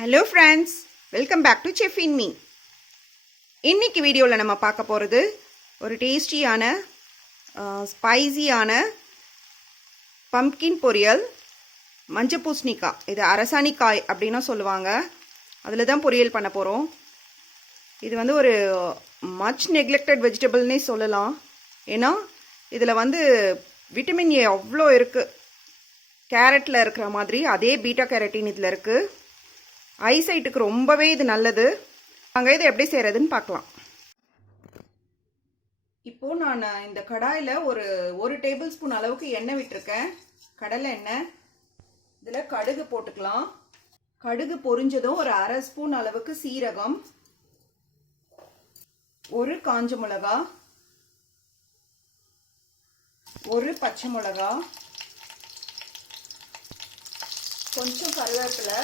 Hello friends, welcome back to Chef in Me. இன்னைக்கு வீடியோல நம்ம பார்க்க போறது ஒரு டேஸ்டியான ஸ்பைசியான pumpkin பொரியல் மஞ்ச பூசணிக்காய். இது அரசாணிக்காய் அப்படினா சொல்லுவாங்க. அதுல தான் பொரியல் பண்ண போறோம். இது வந்து ஒரு much neglected vegetable னே சொல்லலாம். ஏனா இதுல வந்து விட்டமின் ஏ அவ்ளோ இருக்கு. கேரட்ல இருக்கிற மாதிரி அதே பீட்டா கேரோட்டின் இதுல இருக்கு. ஐசைட்டுக்கு ரொம்பவே இது நல்லது. வாங்க இதை எப்படி செய்யறதுன்னு பார்க்கலாம். இப்போ நான் இந்த கடாயில ஒரு டேபிள் ஸ்பூன் அளவுக்கு எண்ணெய் விட்டுருக்கேன். கடலை எண்ணெய். இதுல கடுகு போட்டுக்கலாம். கடுகு பொரிஞ்சதும் ஒரு அரை ஸ்பூன் அளவுக்கு சீரகம், ஒரு காஞ்ச மிளகா, ஒரு பச்சை மிளகா, கொஞ்சம் கருவேப்பிலை,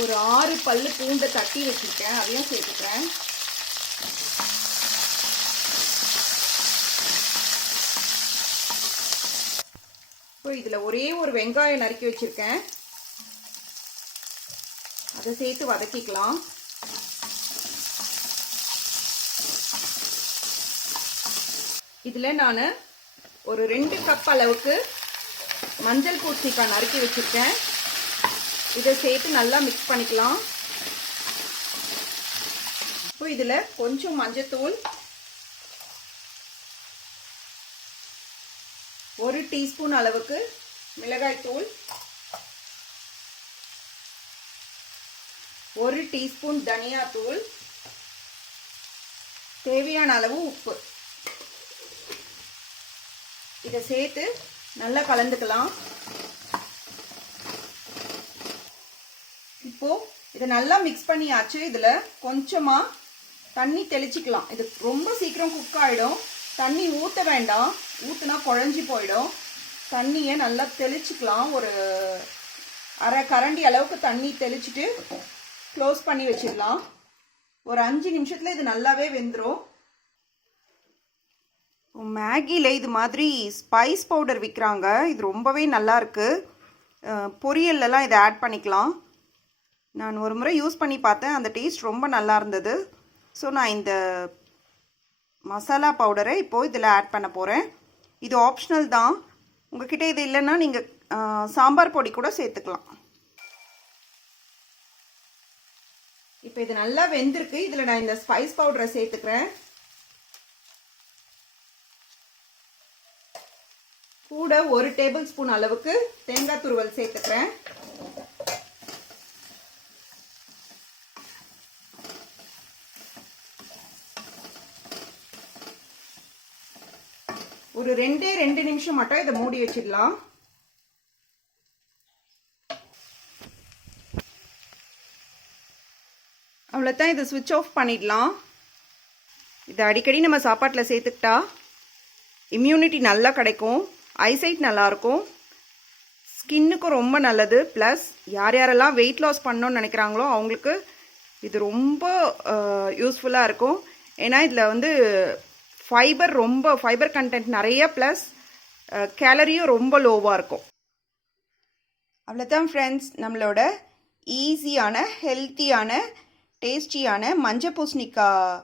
ஒரு 6 பல்லு பூண்டை தட்டி வச்சிருக்கேன், அதையும் சேர்த்துக்கிறேன். இப்போ இதுல ஒரே ஒரு வெங்காயம் நறுக்கி வச்சிருக்கேன், அதை சேர்த்து வதக்கிக்கலாம். இதுல நான் ஒரு 2 கப் அளவுக்கு மஞ்சள் பூசணிக்காய் நறுக்கி வச்சிருக்கேன். இதை சேர்த்து நல்லா மிக்ஸ் பண்ணிக்கலாம். இப்போ இதுல கொஞ்சம் மஞ்சத்தூள், 1 டீஸ்பூன் அளவுக்கு மிளகாய் தூள், 1 டீஸ்பூன் தனியா தூள், தேவையான அளவு உப்பு, இதை சேர்த்து நல்லா கலந்துக்கலாம். இப்போ இதை நல்லா மிக்ஸ் பண்ணியாச்சு. இதுல கொஞ்சமா தண்ணி தெளிச்சுக்கலாம். இது ரொம்ப சீக்கிரம் குக் ஆயிடும். தண்ணி ஊற்ற வேண்டாம், ஊத்துனா குழஞ்சி போயிடும். தண்ணியை நல்லா தெளிச்சுக்கலாம். ஒரு அரை கரண்டி அளவுக்கு தண்ணி தெளிச்சுட்டு க்ளோஸ் பண்ணி வச்சிடலாம். ஒரு 5 நிமிஷத்துல இது நல்லாவே வெந்துடும். மேகியில் இது மாதிரி ஸ்பைஸ் பவுடர் விற்கிறாங்க. இது ரொம்பவே நல்லா இருக்கு. பொரியல்லாம் இதை ஆட் பண்ணிக்கலாம். நான் ஒரு முறை யூஸ் பண்ணி பார்த்தேன், அந்த டேஸ்ட் ரொம்ப நல்லா இருந்தது. ஸோ நான் இந்த மசாலா பவுடரை இப்போது இதில் ஆட் பண்ண போகிறேன். இது ஆப்ஷனல் தான். உங்ககிட்ட இது இல்லைன்னா நீங்கள் சாம்பார் பொடி கூட சேர்த்துக்கலாம். இப்போ இது நல்லா வெந்திருக்கு. இதில் நான் இந்த ஸ்பைஸ் பவுடரை சேர்த்துக்கிறேன். கூட 1 டேபிள் ஸ்பூன் அளவுக்கு தேங்காய் துருவல் சேர்த்துக்கிறேன். ஒரு 2 நிமிஷம் மட்டும் இதை மூடி வச்சிடலாம். அவ்வளோதான், இதை ஸ்விட்ச் ஆஃப் பண்ணிடலாம். இதை அடிக்கடி நம்ம சாப்பாட்டில் சேர்த்துக்கிட்டா இம்யூனிட்டி நல்லா கிடைக்கும், ஐசைட் நல்லாயிருக்கும், ஸ்கின்னுக்கும் ரொம்ப நல்லது. ப்ளஸ் யார் யாரெல்லாம் வெயிட் லாஸ் பண்ணணும்னு நினைக்கிறாங்களோ அவங்களுக்கு இது ரொம்ப யூஸ்ஃபுல்லாக இருக்கும். ஏன்னா இதில் வந்து ஃபைபர் கண்டென்ட் நிறைய, ப்ளஸ் கேலரியும் ரொம்ப லோவாக இருக்கும். அவ்வளோதான் ஃப்ரெண்ட்ஸ், நம்மளோட ஈஸியான ஹெல்த்தியான டேஸ்டியான மஞ்சள் பூசணிக்காய்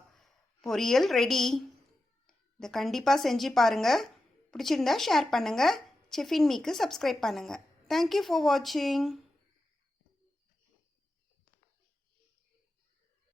பொரியல் ரெடி. இதை கண்டிப்பாக செஞ்சு பாருங்கள். பிடிச்சிருந்தா ஷேர் பண்ணுங்கள். செஃப் இன் மீக்கு சப்ஸ்கிரைப் பண்ணுங்கள். தேங்க்யூ ஃபார் வாட்சிங்.